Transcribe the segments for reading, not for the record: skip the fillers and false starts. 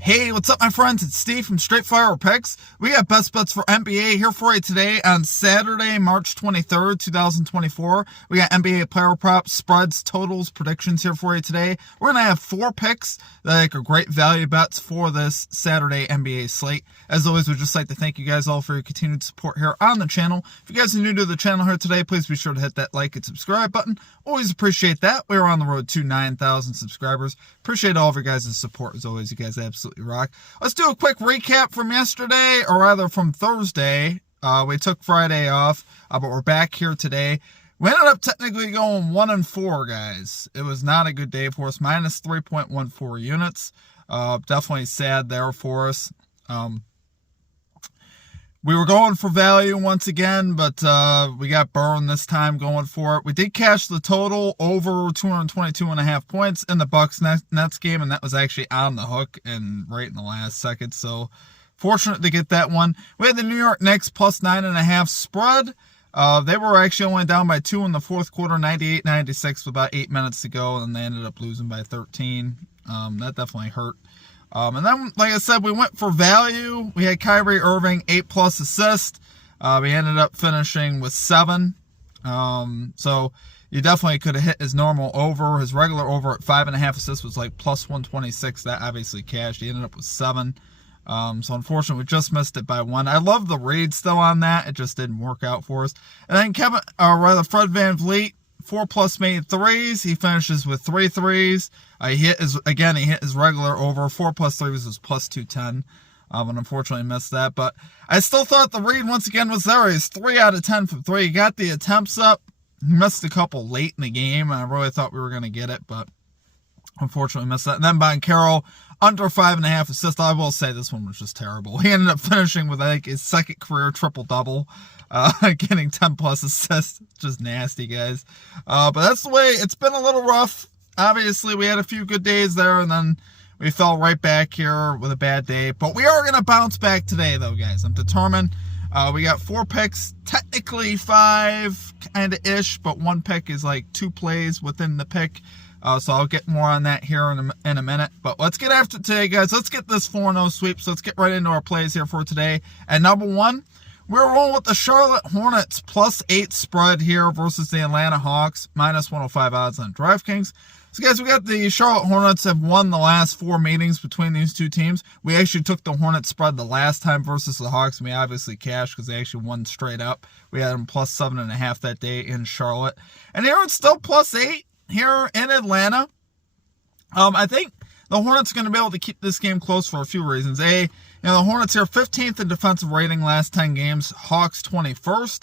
Hey, what's up, my friends? It's Steve from Straight Fire Picks. We got best bets for NBA here for you today on Saturday, March 23rd, 2024. We got NBA player props, spreads, totals, predictions here for you today. We're going to have 4 picks that are great value bets for this Saturday NBA slate. As always, we'd just like to thank you guys all for your continued support here on the channel. If you guys are new to the channel here today, please be sure to hit that like and subscribe button. Always appreciate that. We're on the road to 9,000 subscribers. Appreciate all of your guys' support as always. You guys absolutely rock. Let's do a quick recap from yesterday, or rather from Thursday. We took Friday off, but we're back here today. We ended up technically going 1-4, guys. It was not a good day for us. Minus 3.14 units. Definitely sad there for us. We were going for value once again, but we got burned this time going for it. We did cash the total over 222.5 points in the Bucks Nets game, and that was actually on the hook and right in the last second. So fortunate to get that one. We had the New York Knicks plus 9.5 spread. They were actually only down by 2 in the fourth quarter, 98-96 with about 8 minutes to go, and they ended up losing by 13. That definitely hurt. And then, like I said, we went for value. We had Kyrie Irving, 8+ assists. We ended up finishing with 7. So you definitely could have hit his normal over. His regular over at 5.5 assists was like plus 126. That obviously cashed. He ended up with 7. So unfortunately, we just missed it by 1. I love the read still on that. It just didn't work out for us. And then Fred VanVleet, 4+ made threes. He finishes with 3 threes. He hit his regular over. 4+ threes was plus 210. And unfortunately missed that. But I still thought the read once again was there. He's 3 out of 10 from 3. He got the attempts up. He missed a couple late in the game. I really thought we were going to get it, but unfortunately missed that. And then Carroll, under 5.5 assists. I will say this one was just terrible. He ended up finishing with, I think, his second career triple-double. Getting 10+ assists. Just nasty, guys. But that's the way. It's been a little rough. Obviously, we had a few good days there, and then we fell right back here with a bad day. But we are going to bounce back today, though, guys. I'm determined. We got 4 picks. Technically 5, kind of ish, but 1 pick is like 2 plays within the pick. So I'll get more on that here in a minute. But let's get after today, guys. Let's get this 4-0 sweep. So let's get right into our plays here for today. And number 1, we're rolling with the Charlotte Hornets plus 8 spread here versus the Atlanta Hawks. Minus 105 odds on DraftKings. So, guys, we got the Charlotte Hornets have won the last 4 meetings between these two teams. We actually took the Hornets spread the last time versus the Hawks, and we obviously cashed because they actually won straight up. We had them plus 7.5 that day in Charlotte. And here it's still plus 8 here in Atlanta. I think the Hornets are going to be able to keep this game close for a few reasons. The Hornets here 15th in defensive rating last 10 games. Hawks 21st.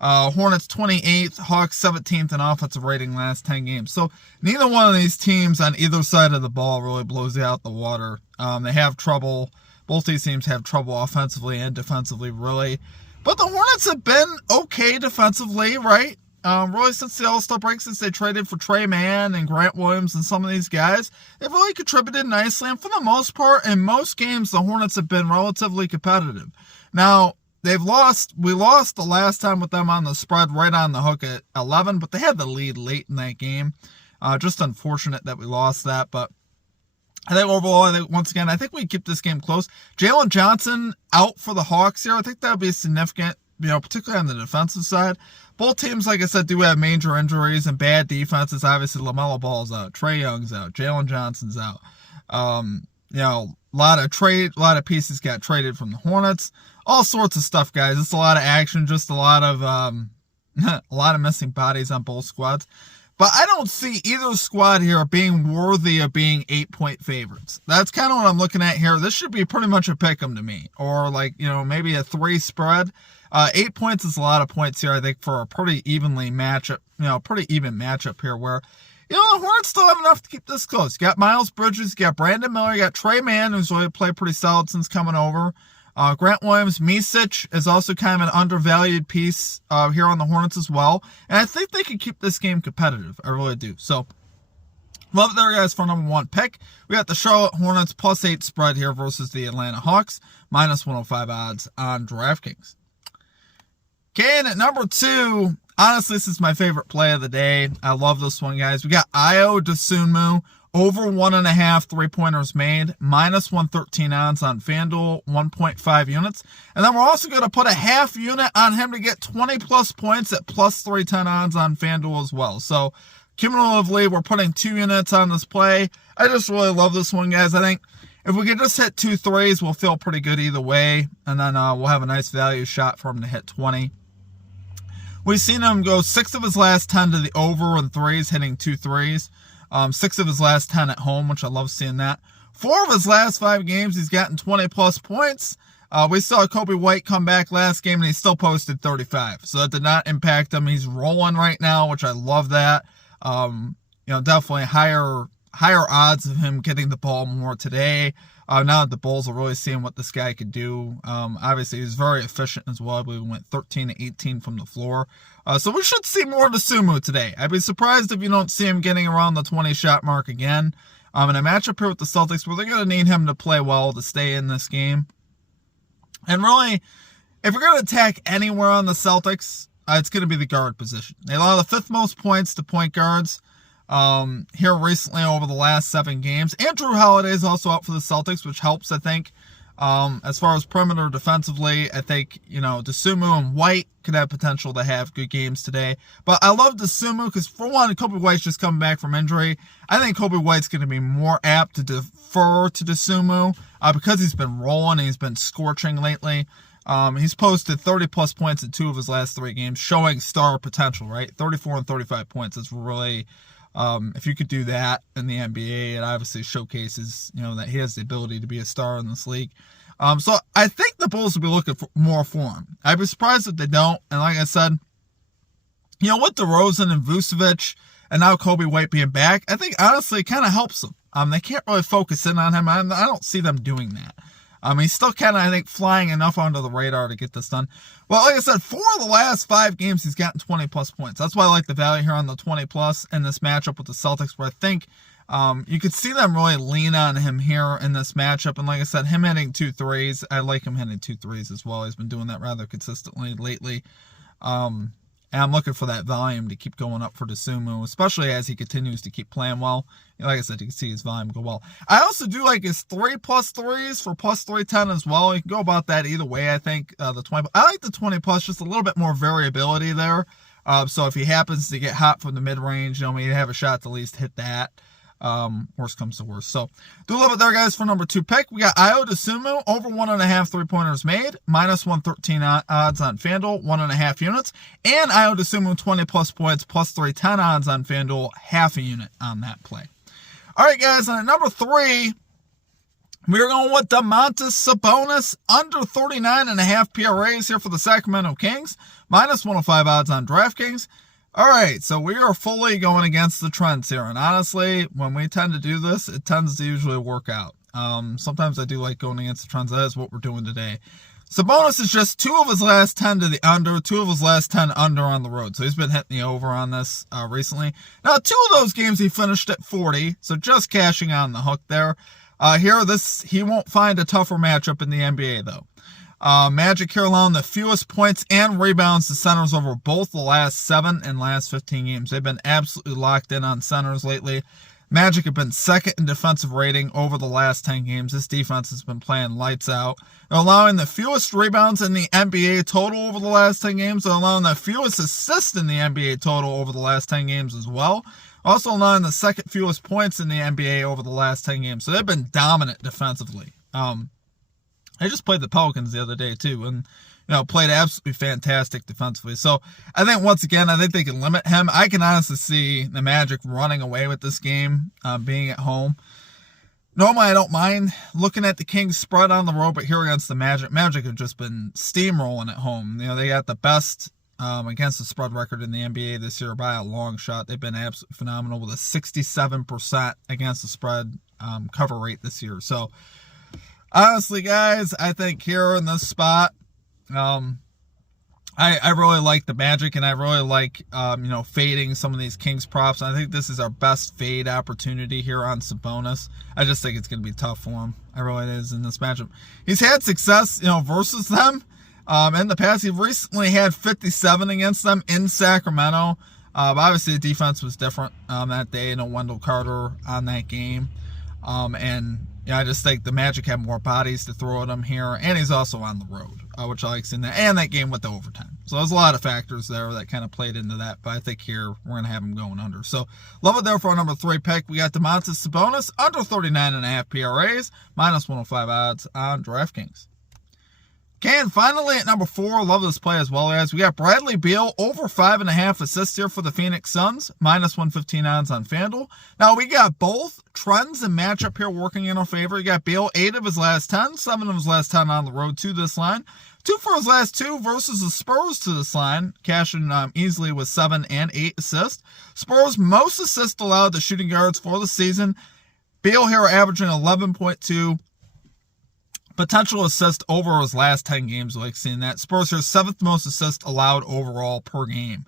Hornets 28th. Hawks 17th in offensive rating last 10 games. So neither one of these teams on either side of the ball really blows you out the water. They have trouble. Both these teams have trouble offensively and defensively, really. But the Hornets have been okay defensively, right? Really since the All-Star break, since they traded for Trey Mann and Grant Williams and some of these guys, they've really contributed nicely. And for the most part, in most games, the Hornets have been relatively competitive. Now, we lost the last time with them on the spread right on the hook at 11, but they had the lead late in that game. Just unfortunate that we lost that, but I think overall, once again, I think we keep this game close. Jalen Johnson out for the Hawks here. I think that would be significant, particularly on the defensive side. Both teams, like I said, do have major injuries and bad defenses. Obviously, LaMelo Ball's out. Trae Young's out. Jalen Johnson's out. A lot of pieces got traded from the Hornets. All sorts of stuff, guys. It's a lot of action, just a lot of missing bodies on both squads. But I don't see either squad here being worthy of being 8-point favorites. That's kind of what I'm looking at here. This should be pretty much a pick'em to me, or maybe a 3 spread. 8 points is a lot of points here, I think, for a pretty even matchup here where, the Hornets still have enough to keep this close. You got Miles Bridges, you got Brandon Miller, you got Trey Mann, who's really played pretty solid since coming over. Grant Williams, Micic is also kind of an undervalued piece here on the Hornets as well. And I think they can keep this game competitive. I really do. So, love it there, guys, for number 1 pick. We got the Charlotte Hornets plus 8 spread here versus the Atlanta Hawks. Minus 105 odds on DraftKings. Okay, and at number 2, honestly, this is my favorite play of the day. I love this one, guys. We got Ayo Dosunmu over 1.5 3-pointers made, minus 113 odds on FanDuel, 1.5 units. And then we're also going to put a half unit on him to get 20 plus points at plus 310 odds on FanDuel as well. So cumulatively, we're putting 2 units on this play. I just really love this one, guys. I think if we could just hit 2 threes, we'll feel pretty good either way. And then we'll have a nice value shot for him to hit 20. We've seen him go 6 of his last 10 to the over in threes, hitting 2 threes. 6 of his last 10 at home, which I love seeing that. 4 of his last 5 games, he's gotten 20 plus points. We saw Kobe White come back last game, and he still posted 35. So that did not impact him. He's rolling right now, which I love that. Definitely higher odds of him getting the ball more today. Now that the Bulls are really seeing what this guy could do. Obviously, he's very efficient as well. I believe we went 13 to 18 from the floor. So we should see more Dosunmu today. I'd be surprised if you don't see him getting around the 20-shot mark again. In a matchup here with the Celtics, where they're going to need him to play well to stay in this game. And really, if we're going to attack anywhere on the Celtics, it's going to be the guard position. They allow the 5th most points to point guards. Here recently over the last 7 games. And Drew Holiday is also out for the Celtics, which helps, I think. As far as perimeter defensively, I think, Dosunmu and White could have potential to have good games today. But I love Dosunmu because, for one, Kobe White's just coming back from injury. I think Kobe White's going to be more apt to defer to Dosunmu because he's been rolling and he's been scorching lately. He's posted 30-plus points in 2 of his last 3 games, showing star potential, right? 34 and 35 points is really... if you could do that in the NBA, it obviously showcases, that he has the ability to be a star in this league. So I think the Bulls will be looking for more for him. I'd be surprised if they don't. And like I said, with DeRozan and Vucevic and now Kobe White being back, I think honestly it kind of helps them. They can't really focus in on him. I don't see them doing that. He's still kind of, I think, flying enough under the radar to get this done. Well, like I said, 4 of the last 5 games, he's gotten 20-plus points. That's why I like the value here on the 20-plus in this matchup with the Celtics, where I think you could see them really lean on him here in this matchup. And like I said, him hitting 2 threes, I like him hitting 2 threes as well. He's been doing that rather consistently lately. And I'm looking for that volume to keep going up for Dosunmu, especially as he continues to keep playing well. Like I said, you can see his volume go well. I also do like his 3+ threes for plus 310 as well. You can go about that either way, I think. The 20. I like the 20+, just a little bit more variability there. So if he happens to get hot from the mid-range, maybe have a shot to at least hit that. Worst comes to worst. So do love it there, guys, for number 2 pick. We got Ayo Dosunmu over 1.5 3-pointers made, minus 113 odds on FanDuel, 1.5 units, and Ayo Dosunmu 20+ points, plus 310 odds on FanDuel, half a unit on that play. All right, guys, and at number 3, we're going with Domantas Sabonis under 39.5 PRAs here for the Sacramento Kings, minus 105 odds on DraftKings. All right, so we are fully going against the trends here. And honestly, when we tend to do this, it tends to usually work out. Sometimes I do like going against the trends. That is what we're doing today. Sabonis is just 2 of his last 10 to the under, 2 of his last 10 under on the road. So he's been hitting the over on this recently. Now, 2 of those games he finished at 40, so just cashing on the hook there. He won't find a tougher matchup in the NBA, though. Magic here allowing the fewest points and rebounds to centers over both the last 7 and last 15 games. They've been absolutely locked in on centers lately. Magic have been 2nd in defensive rating over the last 10 games. This defense has been playing lights out. They're allowing the fewest rebounds in the NBA total over the last 10 games. They're allowing the fewest assists in the NBA total over the last 10 games as well. Also allowing the 2nd fewest points in the NBA over the last 10 games. So they've been dominant defensively. I just played the Pelicans the other day, too, and, played absolutely fantastic defensively. So I think, once again, I think they can limit him. I can honestly see the Magic running away with this game, being at home. Normally, I don't mind looking at the Kings spread on the road, but here against the Magic have just been steamrolling at home. They got the best against the spread record in the NBA this year by a long shot. They've been absolutely phenomenal with a 67% against the spread cover rate this year. So, honestly, guys, I think here in this spot, I really like the Magic, and I really like, fading some of these Kings props. I think this is our best fade opportunity here on Sabonis. I just think it's going to be tough for him. I really is in this matchup. He's had success, versus them in the past. He recently had 57 against them in Sacramento. But obviously the defense was different that day. No Wendell Carter on that game. And I just think the Magic have more bodies to throw at him here. And he's also on the road, which I like seeing that. And that game went to overtime. So there's a lot of factors there that kind of played into that. But I think here we're going to have him going under. So love it there for our number 3 pick. We got Domantas Sabonis under 39.5 PRAs, minus 105 odds on DraftKings. Okay, and finally at number 4, love this play as well, guys. We got Bradley Beal over 5.5 assists here for the Phoenix Suns, minus 115 odds on FanDuel. Now, we got both trends and matchup here working in our favor. You got Beal, 8 of his last 10, 7 of his last 10 on the road to this line. 2 for his last 2 versus the Spurs to this line, cashing easily with 7 and 8 assists. Spurs most assists allowed to shooting guards for the season. Beal here averaging 11.2. Potential assist over his last 10 games, like seeing that. Spurs here, 7th most assist allowed overall per game.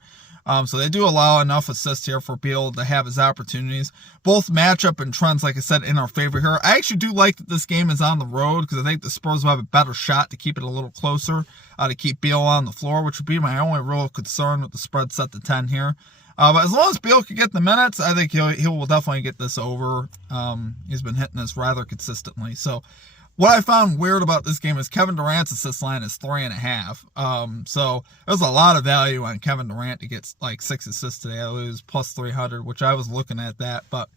So they do allow enough assists here for Beal to have his opportunities. Both matchup and trends, like I said, in our favor here. I actually do like that this game is on the road because I think the Spurs will have a better shot to keep it a little closer, to keep Beal on the floor, which would be my only real concern with the spread set to 10 here. But as long as Beal can get the minutes, I think he will definitely get this over. He's been hitting this rather consistently. So what I found weird about this game is Kevin Durant's assist line is 3.5. So there's a lot of value on Kevin Durant to get like 6 assists today. It was plus 300, which I was looking at that. But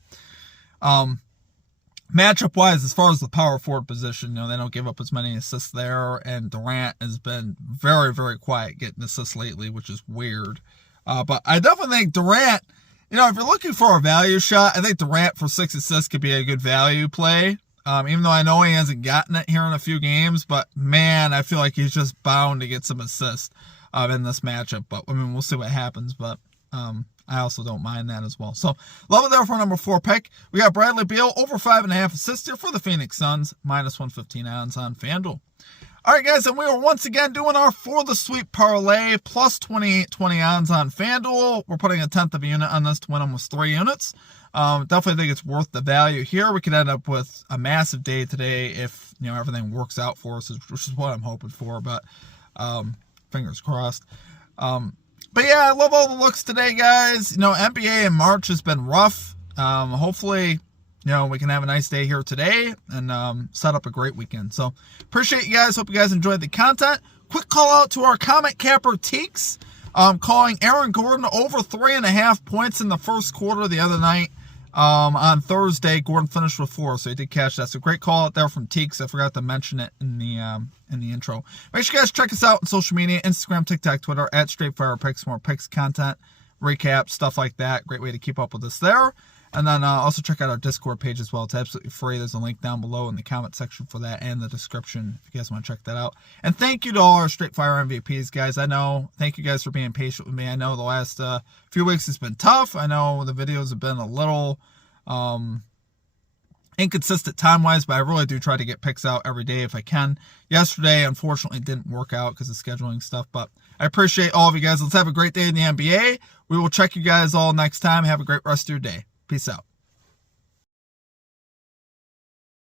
matchup wise, as far as the power forward position, they don't give up as many assists there. And Durant has been very, very quiet getting assists lately, which is weird. But I definitely think Durant, if you're looking for a value shot, I think Durant for 6 assists could be a good value play. Even though I know he hasn't gotten it here in a few games, but man, I feel like he's just bound to get some assists in this matchup. But we'll see what happens. But I also don't mind that as well. So love it there for number 4 pick. We got Bradley Beal over 5.5 assists here for the Phoenix Suns, minus 115 odds on FanDuel. All right, guys, and we are once again doing our For the Sweep parlay, plus 28.20 odds on FanDuel. We're putting a 1/10 of a unit on this to win almost 3 units. Definitely think it's worth the value here. We could end up with a massive day today if everything works out for us, which is what I'm hoping for. But fingers crossed. But yeah, I love all the looks today, guys. NBA in March has been rough. Hopefully, we can have a nice day here today and set up a great weekend. So appreciate you guys. Hope you guys enjoyed the content. Quick call out to our comment capper Teeks, calling Aaron Gordon over 3.5 points in the first quarter the other night. On Thursday, Gordon finished with 4, so he did catch that. So great call out there from Teeks. I forgot to mention it in the intro. Make sure you guys check us out on social media, Instagram, TikTok, Twitter, at Straightfire Picks, more picks content, recaps, stuff like that. Great way to keep up with us there. And then also check out our Discord page as well. It's absolutely free. There's a link down below in the comment section for that and the description if you guys want to check that out. And thank you to all our Straight Fire MVPs, guys. Thank you guys for being patient with me. I know the last few weeks has been tough. I know the videos have been a little inconsistent time-wise, but I really do try to get picks out every day if I can. Yesterday, unfortunately, didn't work out because of scheduling stuff, but I appreciate all of you guys. Let's have a great day in the NBA. We will check you guys all next time. Have a great rest of your day. Peace out.